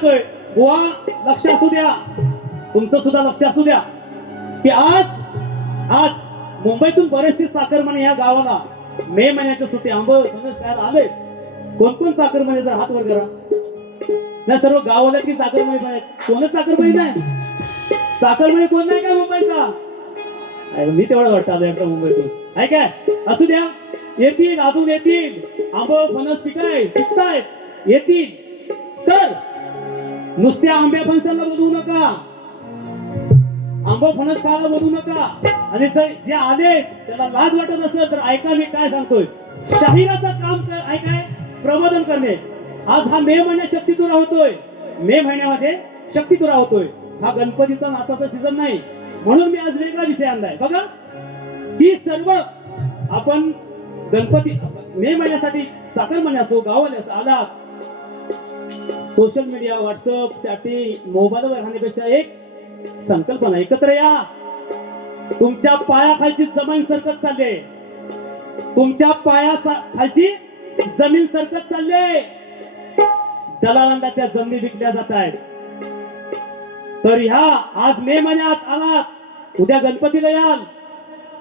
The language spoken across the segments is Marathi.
जातोय. बुवा लक्ष असू द्या, तुमचं सुद्धा लक्ष असू द्या की आज मुंबईतून बरेचसे चाकरमाने या गावाला मे महिन्याच्या सुट्टी आंबळ आले. कोण कोण चाकरमाने जर हात वर करा. नाही सर्व गावाला की चाकरमाने आहेत. कोणच चाकरमाने नाही. चाकरमाने कोण नाही का मुंबईचा. मी तेवढं वाटतं आलो एकदा मुंबईतून आहे काय. असू द्या, येतील अजून येतील. आंबळ फणस पिकतायत येतील. तर नुसत्या आंब्या फणसाला बघू नका, आंबा फणस खायला बघू नका. आणि जे आले त्याला लाज वाटत असेल तर ऐका मी काय सांगतोय. शाहिराचं काम ऐकाय प्रबोधन करणे. आज हा मे महिन्यात शक्तितुरा होतोय. मे महिन्यामध्ये शक्तितुरा होतोय. हा गणपतीचा नाचाचा सीझन नाही म्हणून मी आज वेगळा विषय आणलाय. बघा की सर्व आपण गणपती मे महिन्यासाठी चाकरमाने असो गावाला असो आला. सोशल मीडिया व्हॉट्सअप चॅटिंग मोबाईलवर राहण्यापेक्षा एक संकल्पना एकत्र या. तुमच्या पायाखालची जमीन सरकत चालले. तुमच्या पायाखालची जमीन सरकत चालले. दलालांना त्या जमिनी विकल्या जात आहेत. तर ह्या आज मे महिन्यात आलात, उद्या गणपतीला याल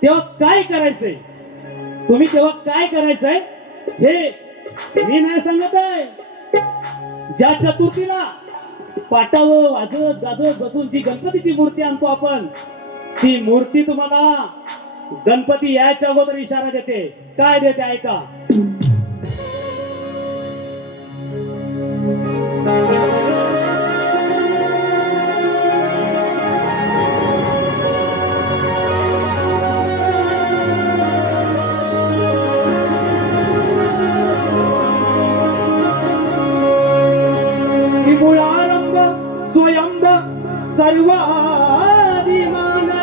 तेव्हा काय करायचंय, तुम्ही तेव्हा काय करायचंय हे मी नाही सांगत आहे. ज्या चतुर्थीला पाटावर वाजत गाजत बसून जी गणपतीची मूर्ती आणतो आपण, ती मूर्ती तुम्हाला गणपती यायच्या अगोदर इशारा देते. काय देते ऐका. मूळारंभ स्वयंभ सर्वादिमान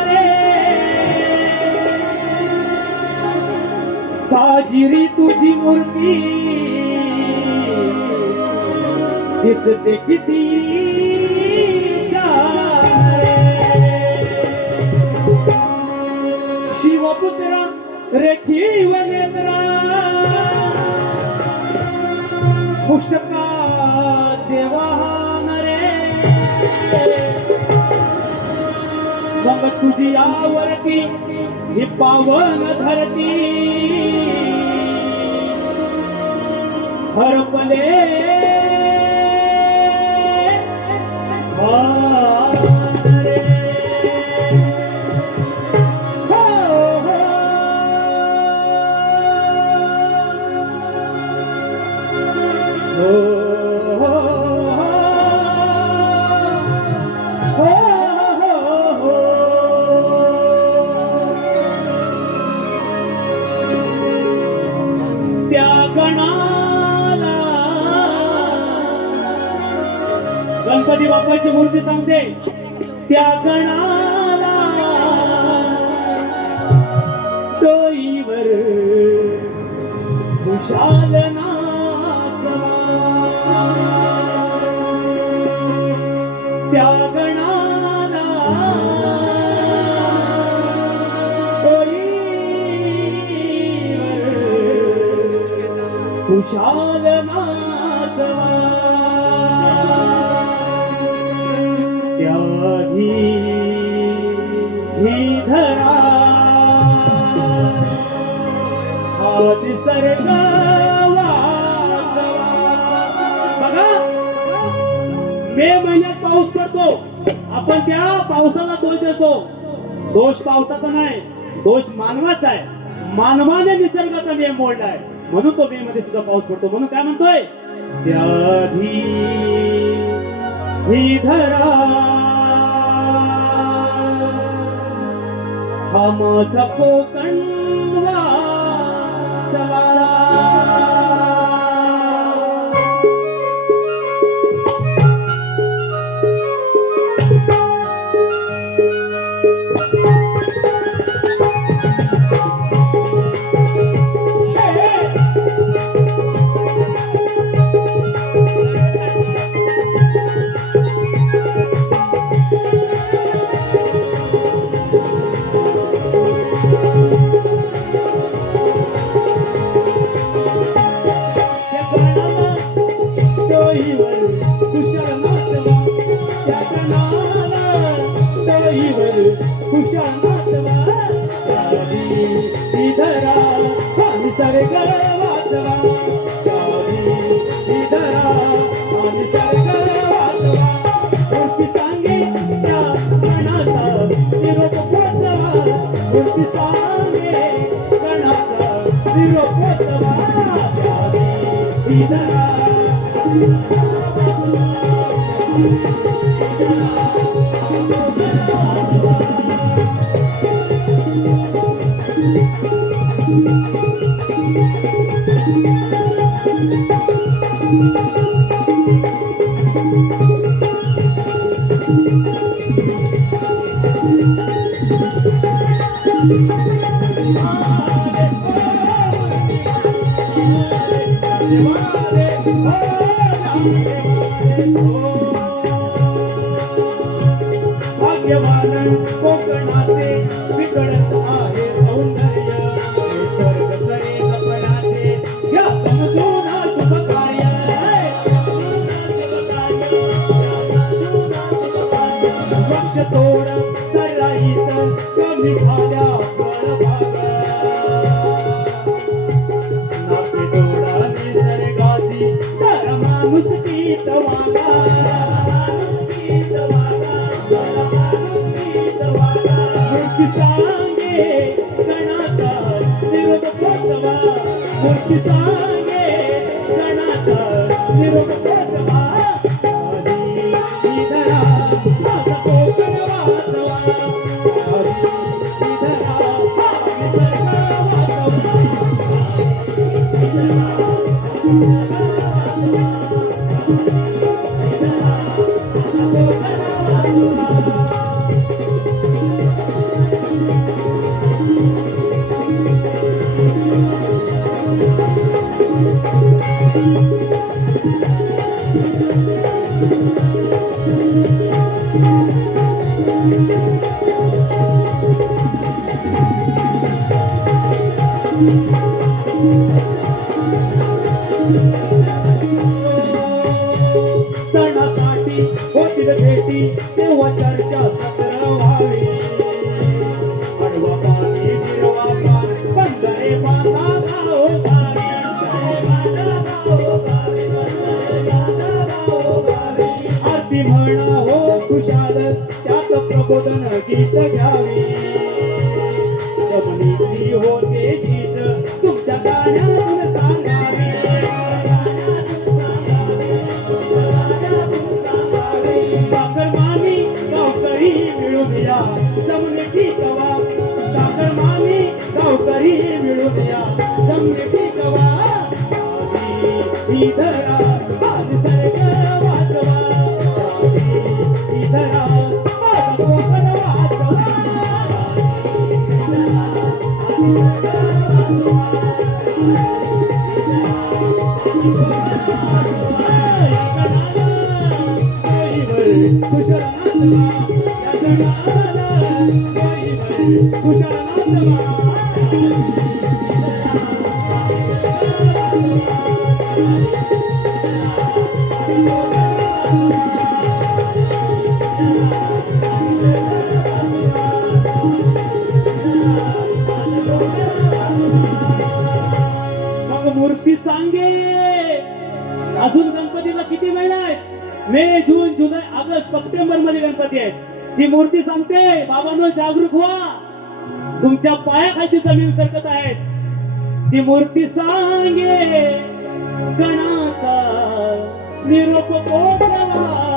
रे. साजिरी तुझी मूर्ती दिसते किती छान रे. शिवपुत्र रेखीव नेत्रा पुष्पकाचे वाहन रे. मग तुझी आवरती ही पावन धरती हरपले गणपती बाप्पाची मूर्ती सांगते. त्या गणाला डोईवर खुशाल नाचवा. त्या गणाला डोईवर खुशाल नाचवा. ही धरा हाती सरकावा. बघा मे महिन्यात पाऊस पडतो, आपण त्या पावसाला दोष देतो. दोष पावसाचा नाही, दोष मानवाचा आहे. मानवाने निसर्गाचा नियम मोडलाय म्हणून तो मे मध्ये सुद्धा पाऊस पडतो. म्हणून काय म्हणतोय, त्याधी ही धरा हा माझा कोकण वासवा. कुशल नाचवा धरा आणि सर्ग वाचवा धरा आणि सर्ग वाचवा गोष्टी सांगे त्या गणाचा निरोप पोचवा गोष्टी सांगे गणाचा निरोप पोचवा धरा भाग्यवान कोकणाचे विकडत आहे सौंदर्य स्वर्ग करे अपराधे या समजून शुभ कार्य वृक्ष तोड सराईत कमी झाल्या फळबागा नाते तोडा निसर्गाची तर माणूस गीत वागा मूर्ती सांगे गणाचा निरोप पोचवा मूर्ती सांगे गणाचा निरोप पोचवा धरा माझा कोकण वाचवा धरा सणासाठी होतील भेटी तेव्हा चर्चा सत्र व्हावी अडवा पाणी हिरवा पान बंदरे बांधा गाव आरती म्हणा हो खुशाल त्यात प्रबोधन गीत घ्यावी जमिनीची होते गीत तुमच्या गाण्यातून सांगावी साखरमानी गावकरी मिळून या जमणे कवा साखरमानी गावकरी मिळून या जमणे कवा धरा आणि सर्ग वाचवा धरा माझा कोकण वाचवा मग मूर्ती सांगे अजून गणपतीला किती महिना आहेत मे जून जुलै ऑगस्ट सप्टेंबर मध्ये गणपती आहेत ती मूर्ती सांगते बाबांनो जागरूक व्हा तुमच्या पायाखाली जमीन सरकत आहेत ती मूर्ती सांगे गणाचा निरोप पोचवा